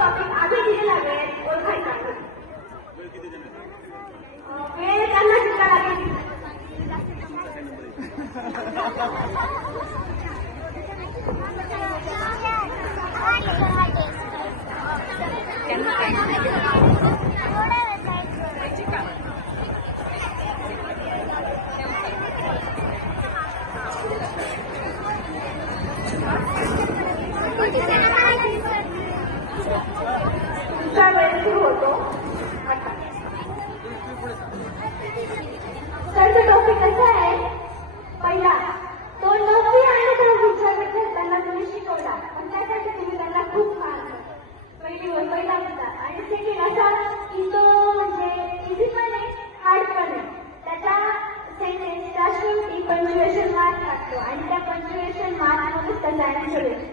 Topic आम्ही दिलेला वेळ ओळखायचा वेळ त्यांना शिका लागेल. तुमचा वेळ सुरू होतो. त्यांचं टॉपिक कसं आहे? पहिला, तो 9वी आणि 10वीच्या विद्यार्थ्यांना तुम्ही शिकवला, पण त्यासाठी तुम्ही त्यांना खूप मारलं. पहिला मुद्दा. आणि सेकंड असा की तो म्हणजे इझी पण आहे, हार्ड पण आहे. त्याच्या सेंटेन्सच्या शेवटी पंच्युएशन मार्क टाकतो आणि त्या पंच्युएशन मार्कमध्येच त्याचा आन्सर येतो.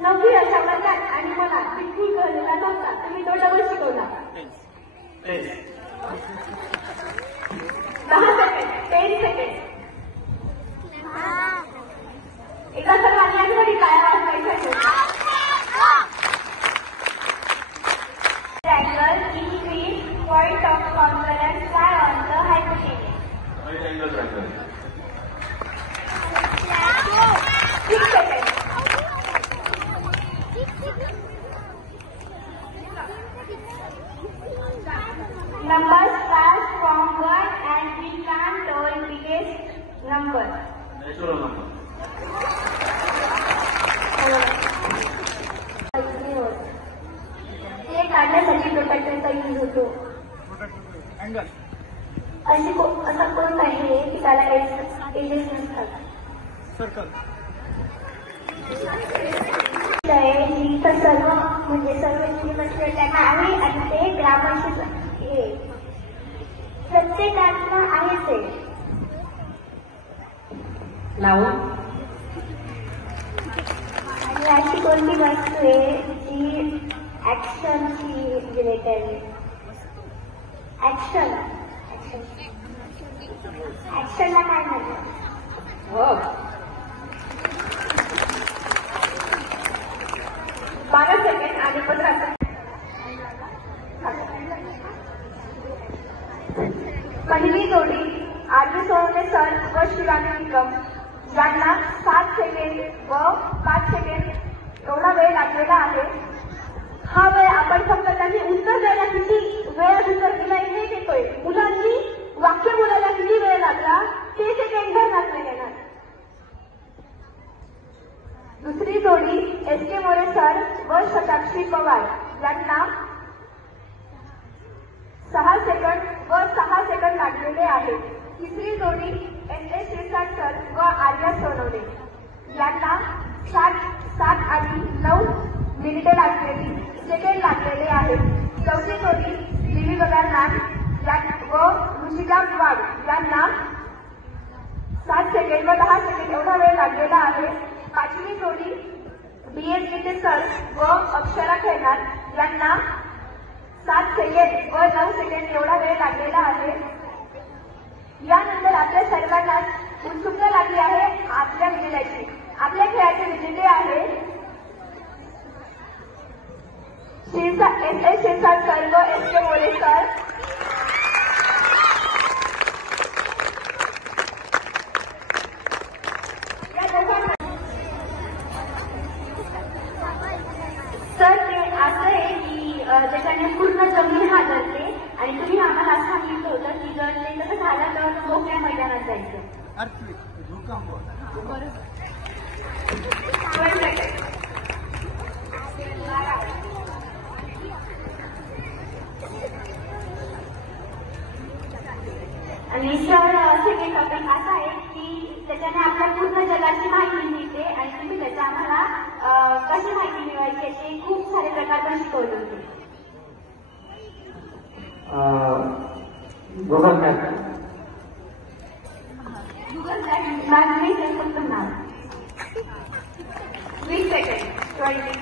नववी अशा वर्गात आणि मला बिलकुल कळलेला नव्हता. तुम्ही तो डबल शिकवला. 10 सेकंड, 10 सेकंड. एका सर्वांनी आठवणी काय वाजवायचं. Triangle increase point of concurrence lie on the hypotenuse. Right angle triangle. 6 seconds. Numbers start from 1 and we can't tell biggest number. Natural number. हे काढण्यासाठी प्रोटेक्टरचा यूज होतो. असा कोण आहे की त्याला एजेस नसतात. इथं सर्व म्हणजे सर्व युनिव्हर्सिटी त्यांना आहे आणि ते ग्रामरशी प्रत्येकात्मा आहेच आहे. आणि अशी कोणती वस्तू आहे जी ऍक्शनशी रिलेटेड आहे. ऍक्शनला काय म्हणतात? 12 सेकंड आणि 15 सेकंड. पहिली जोडी आर्य सोनवणे सर व शिवानी निकम यांना 7 सेकंड व 5 सेकंड एवढा वेळ लागलेला आहे. हा वेळ आपण फक्त त्यांनी उत्तर द्यायला किती वेळात उत्तर दिला हे देतोय. मुलांनी वाक्य बोलायला किती वेळ लागला ते सेकंड भर नाही येणार. दुसरी जोडी एस.के. मोरे सर व शताक्षी पवार यांना 6 सेकंड व 6 सेकंड लागलेले आहेत. तिसरी जोडी एस.एस. शिरसाट सर व आर्या सोनवणे यांना 7 आणि 9 मिनिटे सेकंड लागलेले आहेत. चौथी जोडी दिवी बगारनाथ व ऋषिका वाघ यांना 7 सेकंड व 10 सेकंड एवढा वेळ लागलेला आहे. पाचवी जोडी बी.एस. गीते सर व अक्षरा खेळणार यांना 7 सेकंड व 9 सेकंड एवढा वेळ लागलेला आहे. यानंतर आपल्या सर्वांना उत्सुकता लागली आहे आपल्या विजेत्याची. आपल्या खेळाचे विजेते आहे एस.एस. शिरसाट सर व एस.के. मोरे सर. सर ते असं आहे की त्याच्याने पूर्ण जमीन हादरते आणि तुम्ही आम्हाला सांगितलं होतं की जर ते तसं झालं तर मोकळ्या मैदानात जायचं. आणि सर सेकंड टॉपिक असा आहे की त्याच्याने आपल्या पूर्ण जगाची माहिती मिळते आणि तुम्ही त्याच्या आम्हाला कशी माहिती मिळवायची ते खूप सारे प्रकार पण शिकवले होते. Google map. गुगल मॅप फक्त नाव. 20 सेकंड 20